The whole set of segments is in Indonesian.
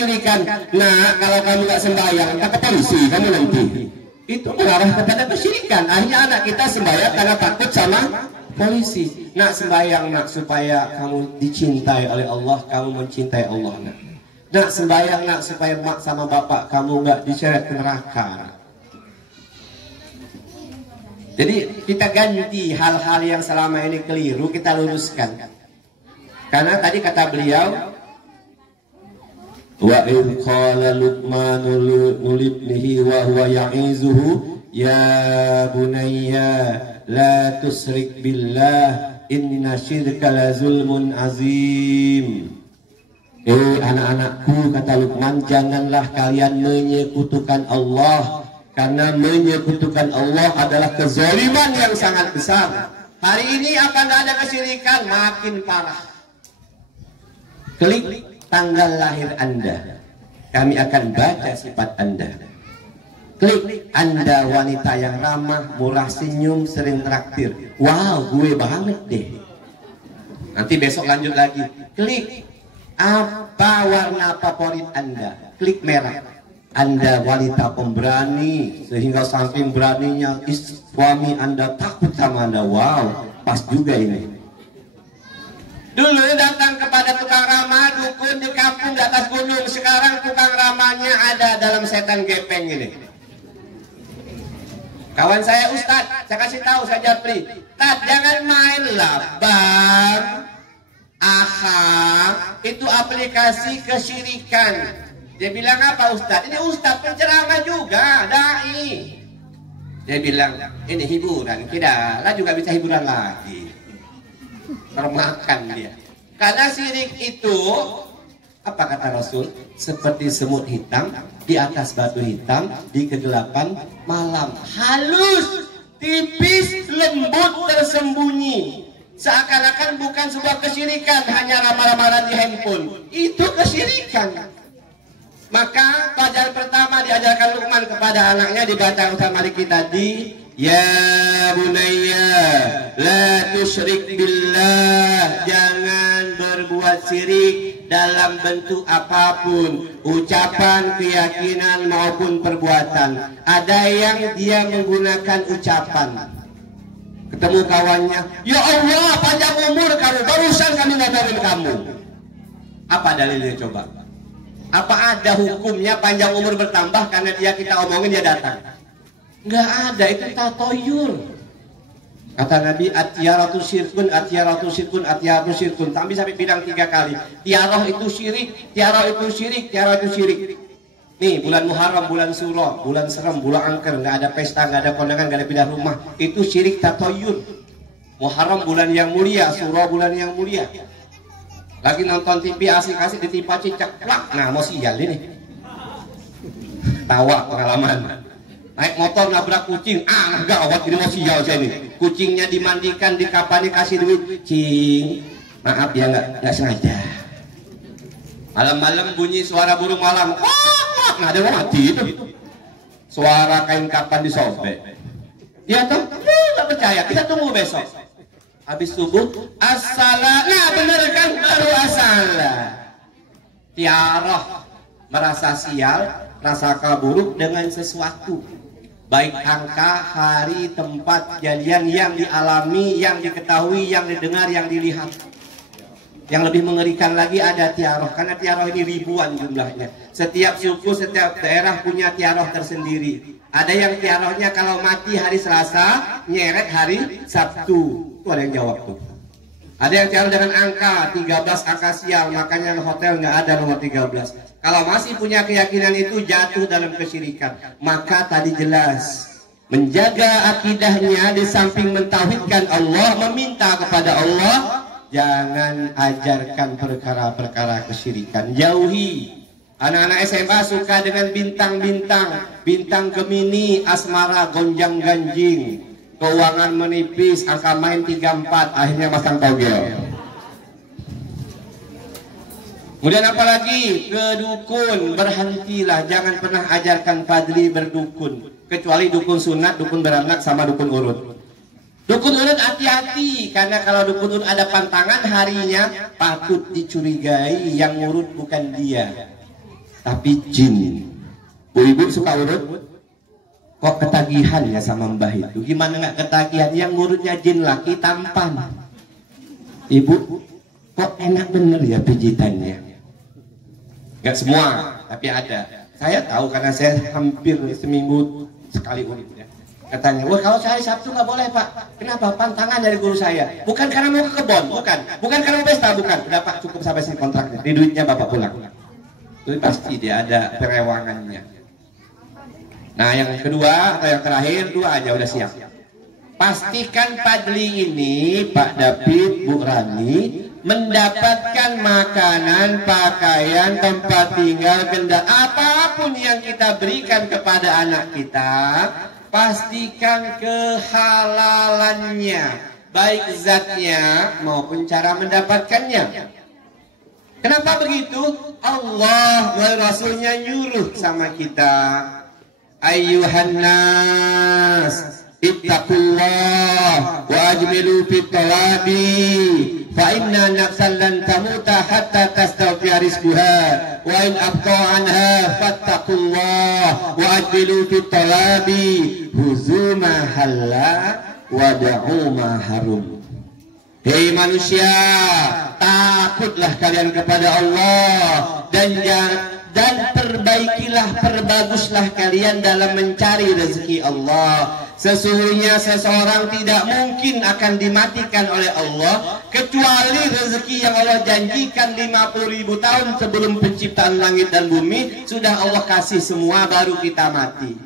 kesyirikan. Nah, kalau kamu nggak sembahyang, kata polisi kamu nanti. Itu mengarah kepada kesyirikan. Akhirnya anak kita sembahyang karena takut sama polisi. Nak sembahyang nak supaya kamu dicintai oleh Allah, kamu mencintai Allah nak. Nak sembahyang nak supaya mak sama bapak kamu nggak diseret ke neraka. Jadi kita ganti hal-hal yang selama ini keliru, kita luruskan. Karena tadi kata beliau, wa in qala Luqmanu libnihi wa huwa ya'izuhu ya bunayya la tusrik billah inna syirka la zulmun azim. Anak-anakku, kata Luqman, janganlah kalian menyekutukan Allah, karena menyekutukan Allah adalah kezaliman yang sangat besar. Hari ini apa nggak ada kesyirikan, makin parah. Klik tanggal lahir Anda, kami akan baca sifat Anda. Klik Anda wanita yang ramah, murah senyum, sering traktir. Wow, gue banget deh. Nanti besok lanjut lagi. Klik apa warna favorit Anda. Klik merah. Anda wanita pemberani, sehingga saking beraninya suami Anda takut sama Anda. Wow, pas juga ini. Dulu datang kepada tukang ramah dukun di kampung di atas gunung. Sekarang tukang ramahnya ada dalam setan gepeng ini. Kawan saya Ustadz, saya kasih tahu, saya Japri, Tad, jangan main lah bang. Aha, itu aplikasi kesyirikan. Dia bilang apa Ustadz? Ini Ustadz penceramah juga, dai. Dia bilang ini hiburan, kita lah juga bisa hiburan lagi. Termakan dia. Karena syirik itu, apa kata Rasul? Seperti semut hitam di atas batu hitam di kegelapan malam. Halus, tipis, lembut, tersembunyi. Seakan-akan bukan sebuah kesyirikan, hanya ramalan-ramalan di handphone. Itu kesyirikan. Maka pelajaran pertama diajarkan Luqman kepada anaknya dibaca Ustaz Maliki tadi, ya bunayya la tusyrik billah, jangan berbuat syirik dalam bentuk apapun, ucapan, keyakinan maupun perbuatan. Ada yang dia menggunakan ucapan. Ketemu kawannya, ya Allah panjang umur kamu, barusan kami ngabarin kamu. Apa dalilnya coba? Apa ada hukumnya panjang umur bertambah karena dia kita omongin dia datang? Nggak ada, itu tatoyur. Kata Nabi, atiyaratu syirkun, atiyaratu syirkun, atiyaratu syirkun. Tapi sampai bilang 3 kali, tiaroh itu syirik, tiaroh itu syirik, tiaroh itu syirik. Nih bulan Muharram, bulan Suro, bulan Serem, bulan Angker, nggak ada pesta, nggak ada kondangan, nggak ada pindah rumah. Itu syirik tatoyur. Muharram bulan yang mulia, Suro bulan yang mulia. Lagi nonton TV asik-asik ditimpa cicak, plak. Nah mau sial ini. Tawa pengalaman. Naik motor nabrak kucing, gawat ini mau sial saya ini. Kucingnya dimandikan, dikapani, kasih duit. Cing, maaf ya nggak sengaja. Malam-malam bunyi suara burung malam. Nah ada mati itu. Suara kain kapan disobek. Dia tuh nggak percaya. Kita tunggu besok. Habis subuh, assalam. Nah bener kan, baru assalam. Tiaroh merasa sial, prasangka buruk dengan sesuatu. Baik angka, hari, tempat, kejadian yang dialami, yang diketahui, yang didengar, yang dilihat. Yang lebih mengerikan lagi ada tiaroh, karena tiaroh ini ribuan jumlahnya. Setiap suku, setiap daerah punya tiaroh tersendiri. Ada yang tiarohnya kalau mati hari Selasa, nyeret hari Sabtu. Itu ada yang jawab tuh. Ada yang tiaroh dengan angka 13 angka sial, makanya hotel nggak ada nomor 13. Kalau masih punya keyakinan itu jatuh dalam kesyirikan. Maka tadi jelas menjaga akidahnya di samping mentauhidkan Allah, meminta kepada Allah, jangan ajarkan perkara-perkara kesyirikan. Jauhi. Anak-anak SMA suka dengan bintang-bintang, bintang Gemini, asmara gonjang ganjing, keuangan menipis, angka main 34, akhirnya masang togel. Kemudian apalagi ke dukun, berhentilah, jangan pernah ajarkan padri berdukun, kecuali dukun sunat, dukun beranak, sama dukun urut. Dukun urut hati-hati, karena kalau dukun urut ada pantangan harinya, patut dicurigai yang urut bukan dia. tapi jin. Bu ibu suka urut? Kok ketagihan ya sama mbah itu? Gimana nggak ketagihan? Yang ngurutnya jin laki tampan. Ibu, kok enak bener ya pijitannya? Nggak semua, tapi ada. Saya tahu karena saya hampir seminggu sekali urut ya. Katanya, wah kalau saya Sabtu nggak boleh Pak. Kenapa? Pantangan dari guru saya. Bukan karena mau ke kebon, bukan karena mau pesta, bukan. Udah Pak, cukup sampai sini kontraknya. Di duitnya Bapak pulang. Itu pasti dia ada perewangannya. Nah yang kedua atau yang terakhir, dua aja udah siap. Pastikan Padli ini, Pak David, Bu Rani, mendapatkan makanan, pakaian, tempat tinggal, kendaraan, apapun yang kita berikan kepada anak kita, pastikan kehalalannya, baik zatnya maupun cara mendapatkannya. Kenapa begitu? Allah melalui Rasulnya nyuruh sama kita. Ayyuhan nas ittaqullah wa ajmilu fit talabi fa inna nafsan lan tamuta hatta tastawfiya rizquha wa in abqa anha fattaqullah wa ajmilu fit talabi huzuma halla wa da'u ma harum. Hei manusia, takutlah kalian kepada Allah dan perbaguslah kalian dalam mencari rezeki Allah. Sesungguhnya seseorang tidak mungkin akan dimatikan oleh Allah kecuali rezeki yang Allah janjikan 50.000 tahun sebelum penciptaan langit dan bumi sudah Allah kasih semua, baru kita mati.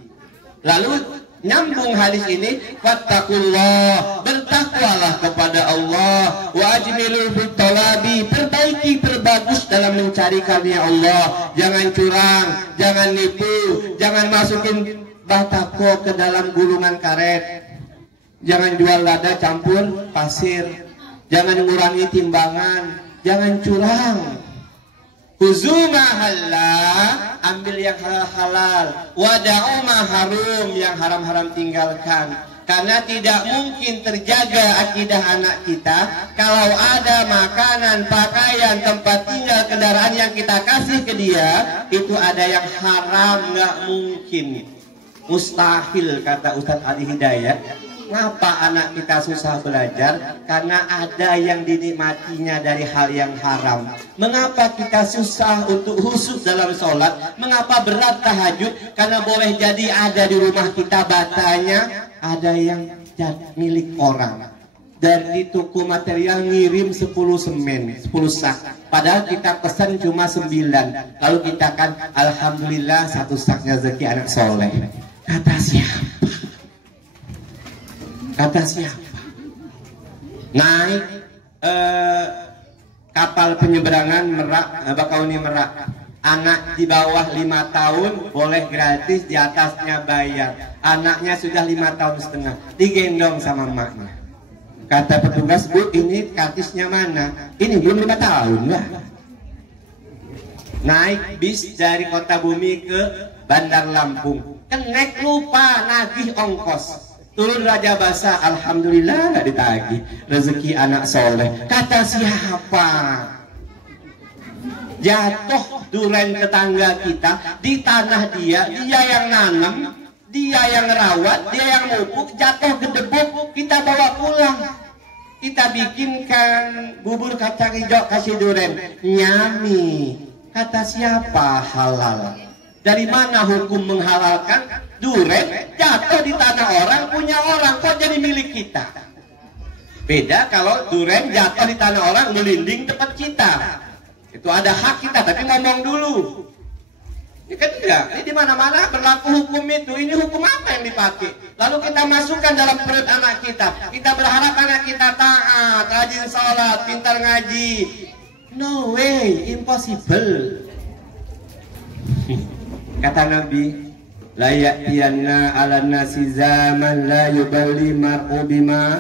Lalu nyambung hadis ini, fattaqullah, bertakwalah kepada Allah, wa ajmilu fit talabi, perbagus dalam mencari karunia Allah. Jangan curang, jangan nipu, jangan masukin batako ke dalam gulungan karet, jangan jual lada campur pasir, jangan mengurangi timbangan, jangan curang. Huzuma halal, ambil yang halal, wada'u ma harum, yang haram-haram tinggalkan. Karena tidak mungkin terjaga akidah anak kita kalau ada makanan, pakaian, tempat tinggal, kendaraan yang kita kasih ke dia itu ada yang haram, nggak mungkin, mustahil, kata Ustadz Ali Hidayat. Ngapa anak kita susah belajar? Karena ada yang dinikmatinya dari hal yang haram. Mengapa kita susah untuk khusyuk dalam sholat? Mengapa berat tahajud? Karena boleh jadi ada di rumah kita batanya, ada yang milik orang. Dan di toko material ngirim 10 semen, 10 sak. Padahal kita pesan cuma 9. Lalu kita kan, alhamdulillah satu saknya rezeki anak soleh. Kata siapa? Kata siapa? Naik kapal penyeberangan Merak, Bakauni Merak. Anak di bawah 5 tahun boleh gratis, di atasnya bayar. Anaknya sudah 5 tahun setengah, digendong sama emaknya. Kata petugas, Bu, ini kartisnya mana? Ini belum 5 tahun lah. Naik bis dari Kota Bumi ke Bandar Lampung. Kenek lupa nagih ongkos. Turun Raja Basa, alhamdulillah nggak ditagih, rezeki anak soleh. Kata siapa? Jatuh duren tetangga kita di tanah dia yang nanam, dia yang rawat, dia yang mupuk, jatuh gedebuk, kita bawa pulang. Kita bikinkan bubur kacang hijau kasih duren, nyami. Kata siapa halal? Dari mana hukum menghalalkan duren jatuh di tanah orang, punya orang, kok jadi milik kita? Beda kalau duren jatuh di tanah orang, melinding tempat kita. Itu ada hak kita, tapi ngomong dulu. Ini kan enggak, ini di mana-mana berlaku hukum itu. Ini hukum apa yang dipakai? Lalu kita masukkan dalam perut anak kita. Kita berharap anak kita taat, rajin sholat, pintar ngaji. No way, impossible. Kata Nabi, la ya'tiyanna 'alan nasi zaman la yuballi mar'u bima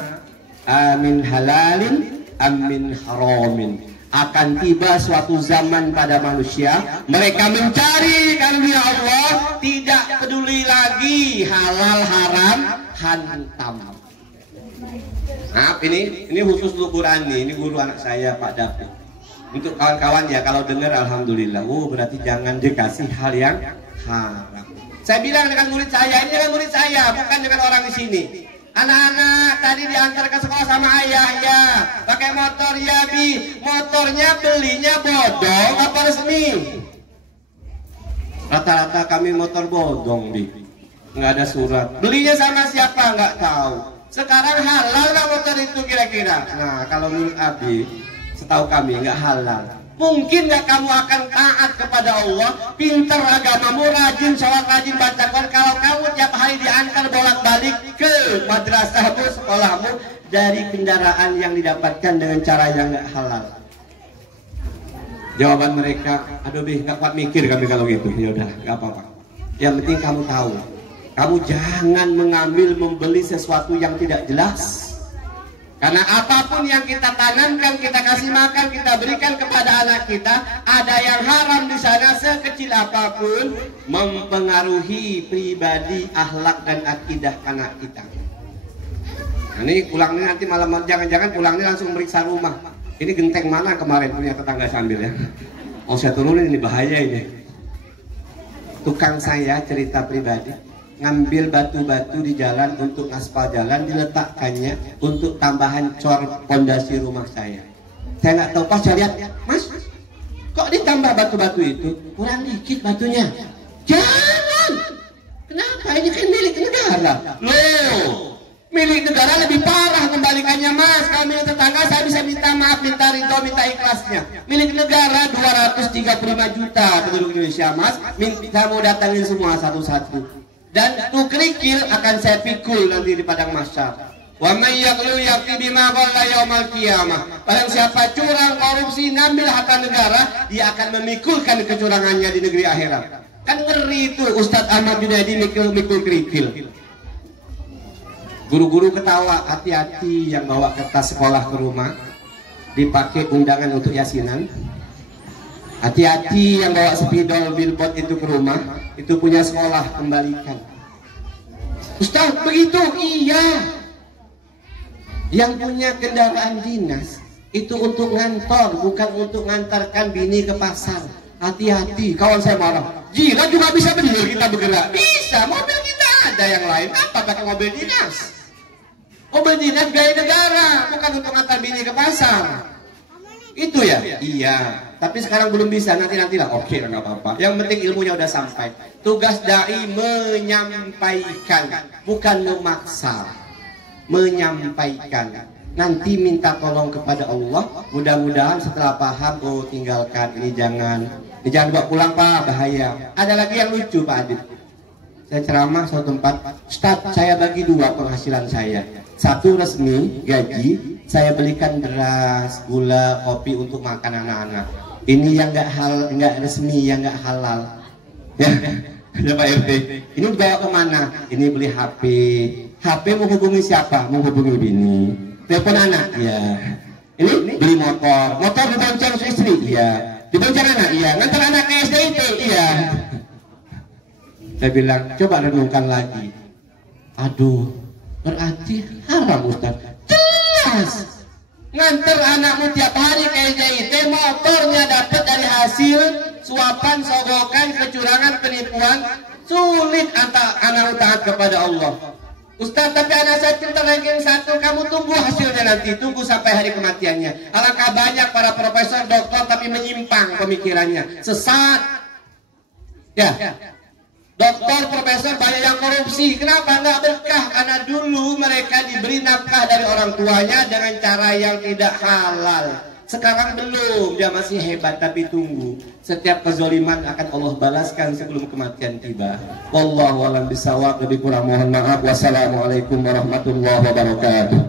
amin halalin amin haramin. Akan tiba suatu zaman pada manusia, mereka mencari karunia Allah, tidak peduli lagi halal haram hantam. Maaf, ini khusus untuk Qurani, ini guru anak saya Pak David. Untuk kawan-kawan ya, kalau dengar alhamdulillah. Oh, berarti jangan dikasih hal yang haram. Saya bilang dengan murid saya, ini dengan murid saya, bukan dengan orang di sini. Anak-anak tadi diantar ke sekolah sama ayah, ya. Pakai motor, ya Bi. Motornya belinya bodong apa resmi? Rata-rata kami motor bodong, Bi. Nggak ada surat. Belinya sama siapa? Nggak tahu. Sekarang halal nggak motor itu kira-kira? Nah, kalau menurut Abi, setahu kami nggak halal. Mungkin nggak kamu akan taat kepada Allah, pintar agamamu, rajin sholat, rajin baca Quran, kalau kamu tiap hari diantar bolak-balik ke madrasahmu, sekolahmu dari kendaraan yang didapatkan dengan cara yang nggak halal. Jawaban mereka, aduh Bih, nggak kuat mikir kami kalau gitu. Ya udah, nggak apa-apa. Yang penting kamu tahu, kamu jangan membeli sesuatu yang tidak jelas. Karena apapun yang kita tanamkan, kita kasih makan, kita berikan kepada anak kita, ada yang haram di sana sekecil apapun, mempengaruhi pribadi, akhlak dan akidah anak kita. Nah, ini pulangnya nanti malam, jangan-jangan pulangnya langsung meriksa rumah. Ini genteng mana kemarin punya tetangga sambil ya. Oh, saya turunin, ini bahaya ini. Tukang saya cerita pribadi, ngambil batu-batu di jalan untuk aspal jalan, diletakkannya untuk tambahan cor pondasi rumah saya. Saya nggak tahu, pas saya lihat, Mas, kok ditambah batu-batu itu? Kurang dikit batunya. Jangan! Kenapa? Ini kan milik negara. Loh, milik negara lebih parah kembalikannya, Mas. Kami tetangga, saya bisa minta maaf, minta ridho, minta ikhlasnya. Milik negara 235 juta penduduk Indonesia, Mas. Saya mau datangin semua satu-satu. Dan tuh kerikil akan saya pikul nanti di padang mahsyar. Wa may yaqulu yaqti bima qalla yaumal qiyamah. Barang siapa curang, korupsi, ngambil harta negara, dia akan memikulkan kecurangannya di negeri akhirat. Kan ngeri itu Ustadz Ahmad Junaidi mikul kerikil. Guru-guru ketawa, hati-hati yang bawa kertas sekolah ke rumah, dipakai undangan untuk yasinan. Hati-hati yang bawa spidol billboard itu ke rumah, itu punya sekolah, kembalikan. Ustaz, begitu? Iya. Yang punya kendaraan dinas itu untuk ngantor, bukan untuk ngantarkan bini ke pasar. Hati-hati, kawan saya marah. Gila juga bisa benar kita bergerak. Bisa, mobil kita ada yang lain. Apa pakai mobil dinas? Mobil dinas biaya negara, bukan untuk ngantar bini ke pasar. Itu ya? Iya. Tapi sekarang belum bisa, nanti-nantilah. Oke, nggak apa-apa. Yang penting ilmunya udah sampai. Tugas dai menyampaikan, bukan memaksa. Menyampaikan. Nanti minta tolong kepada Allah. Mudah-mudahan setelah paham, oh tinggalkan, ini jangan bawa pulang Pak, bahaya. Ada lagi yang lucu Pak Adit. Saya ceramah suatu tempat, Ustaz, saya bagi dua penghasilan saya. Satu resmi, gaji, saya belikan beras, gula, kopi untuk makan anak-anak. Ini yang nggak resmi, yang nggak halal. Ya, ya Pak RT. Ini dibawa kemana? Ini beli HP. HP mau hubungi siapa? Mau hubungi bini. Telepon anak? Ya. Ini beli motor. Motor dibonceng istri? Iya. Dibonceng anak? Iya. Ngantar anak ke SDIT? Iya. Saya bilang, coba renungkan lagi. Aduh, berarti haram Ustaz. Jelas. Nganter anakmu tiap hari ke SDIT, motornya dapat dari hasil suapan, sogokan, kecurangan, penipuan. Sulit anak taat kepada Allah. Ustaz, tapi anak saya pintar ranking 1, kamu tunggu hasilnya nanti, tunggu sampai hari kematiannya. Alangkah banyak para profesor, doktor tapi menyimpang pemikirannya, sesat. Ya, doktor, profesor banyak yang korupsi. Kenapa? Nggak berkah, karena dulu mereka diberi nafkah dari orang tuanya dengan cara yang tidak halal. Sekarang belum, dia masih hebat, tapi tunggu. Setiap kezaliman akan Allah balaskan sebelum kematian tiba. Wallahu a'lam bishawab. Lebih kurang mohon maaf. Wassalamualaikum warahmatullahi wabarakatuh.